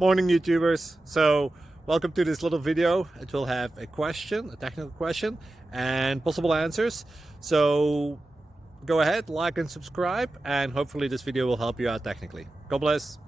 Morning YouTubers. So welcome to this little video. It will have a question, a technical question, and possible answers. So go ahead, like and subscribe, and hopefully this video will help you out technically. God bless.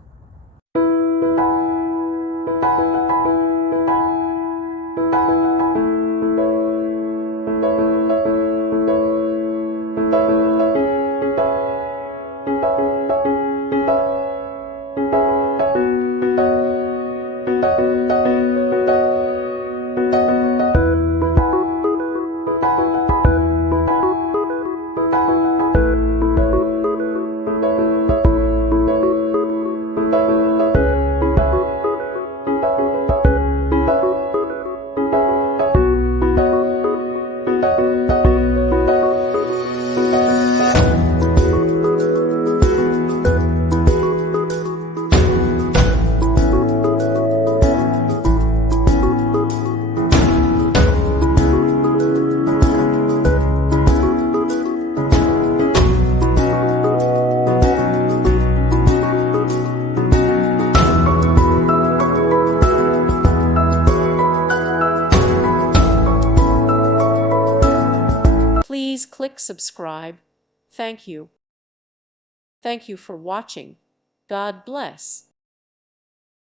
Please click subscribe. Thank you. Thank you for watching. God bless.